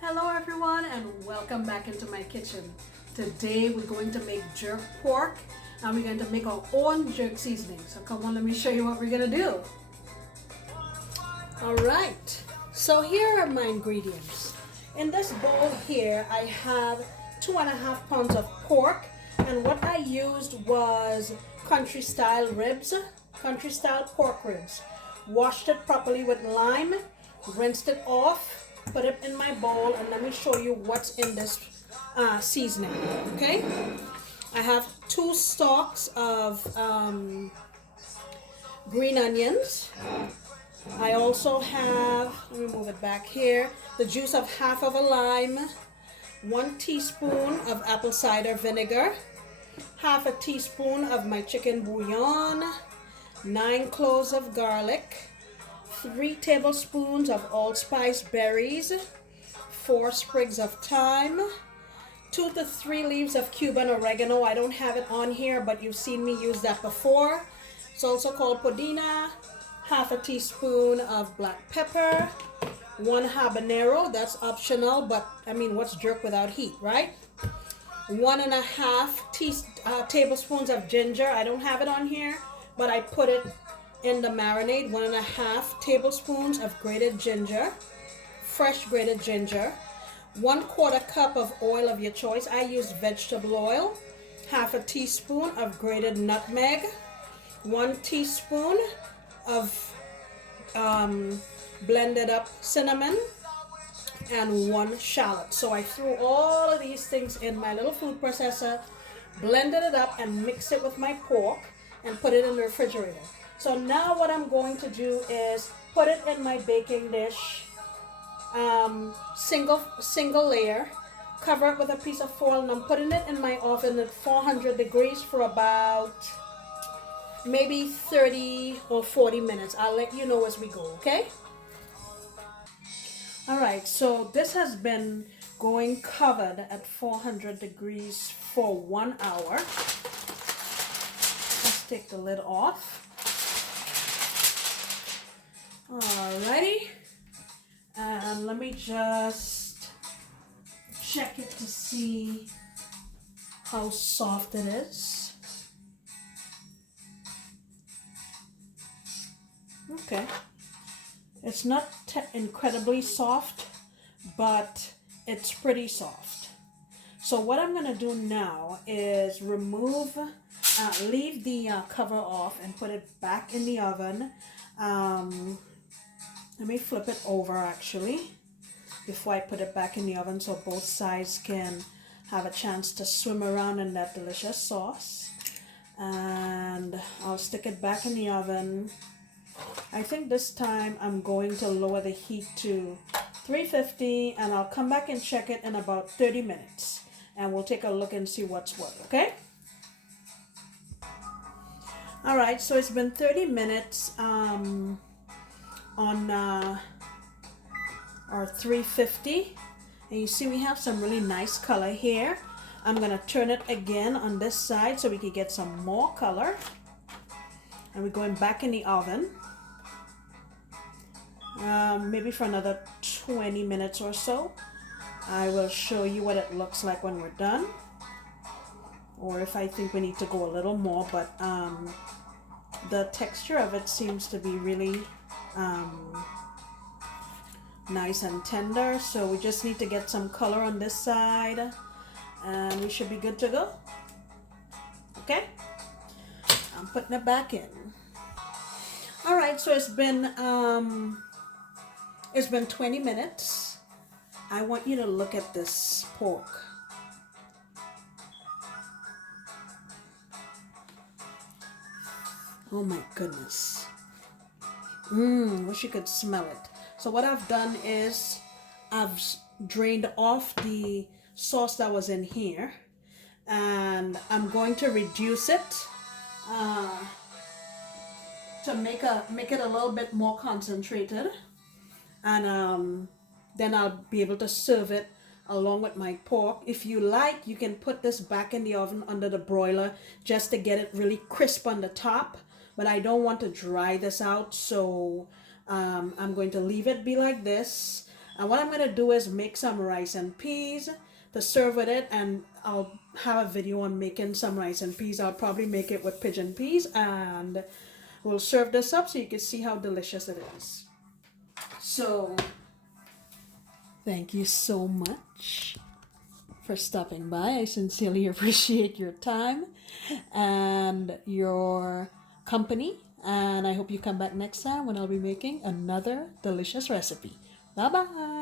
Hello everyone and welcome back into my kitchen. Today we're going to make jerk pork and we're going to make our own jerk seasoning. So come on, let me show you what we're going to do. Alright, so here are my ingredients. In this bowl here I have 2.5 pounds of pork, and what I used was country style pork ribs. Washed it properly with lime, rinsed it off, put it in my bowl, and let me show you what's in this seasoning. Okay, I have 2 stalks of green onions. I also have, let me move it back here, the juice of half of a lime, 1 teaspoon of apple cider vinegar, half a teaspoon of my chicken bouillon, 9 cloves of garlic, 3 tablespoons of allspice berries, 4 sprigs of thyme, 2 to 3 leaves of Cuban oregano. I don't have it on here, but you've seen me use that before. It's also called Podina, half a teaspoon of black pepper, 1 habanero, that's optional, but I mean, what's jerk without heat, right? 1.5 tablespoons of ginger. I don't have it on here, but I put it in the marinade. 1.5 tablespoons of grated ginger, fresh grated ginger, 1/4 cup of oil of your choice. I use vegetable oil, half a teaspoon of grated nutmeg, 1 teaspoon of blended up cinnamon, and 1 shallot. So I threw all of these things in my little food processor, blended it up, and mixed it with my pork and put it in the refrigerator. So now what I'm going to do is put it in my baking dish, single layer, cover it with a piece of foil, and I'm putting it in my oven at 400 degrees for about maybe 30 or 40 minutes. I'll let you know as we go, okay? Alright, so this has been going covered at 400 degrees for 1 hour. Let's take the lid off. Alrighty, and let me just check it to see how soft it is. Okay, it's not incredibly soft, but it's pretty soft. So what I'm going to do now is leave the cover off and put it back in the oven. Let me flip it over actually before I put it back in the oven so both sides can have a chance to swim around in that delicious sauce. And I'll stick it back in the oven. I think this time I'm going to lower the heat to 350, and I'll come back and check it in about 30 minutes. And we'll take a look and see what's what, okay? Alright, so it's been 30 minutes on our 350, and you see we have some really nice color here. I'm going to turn it again on this side so we can get some more color, and we're going back in the oven maybe for another 20 minutes or so. I will show you what it looks like when we're done, or if I think we need to go a little more, but the texture of it seems to be really nice and tender. So we just need to get some color on this side and we should be good to go. Okay, I'm putting it back in. All right, so it's been 20 minutes. I want you to look at this pork. Oh my goodness. Wish you could smell it. So what I've done is I've drained off the sauce that was in here, and I'm going to reduce it to make it a little bit more concentrated, and then I'll be able to serve it along with my pork. If you like, you can put this back in the oven under the broiler just to get it really crisp on the top, but I don't want to dry this out, so I'm going to leave it be like this. And what I'm going to do is make some rice and peas to serve with it, and I'll have a video on making some rice and peas. I'll probably make it with pigeon peas, and we'll serve this up so you can see how delicious it is. So, thank you so much for stopping by. I sincerely appreciate your time and your company, and I hope you come back next time when I'll be making another delicious recipe. Bye bye.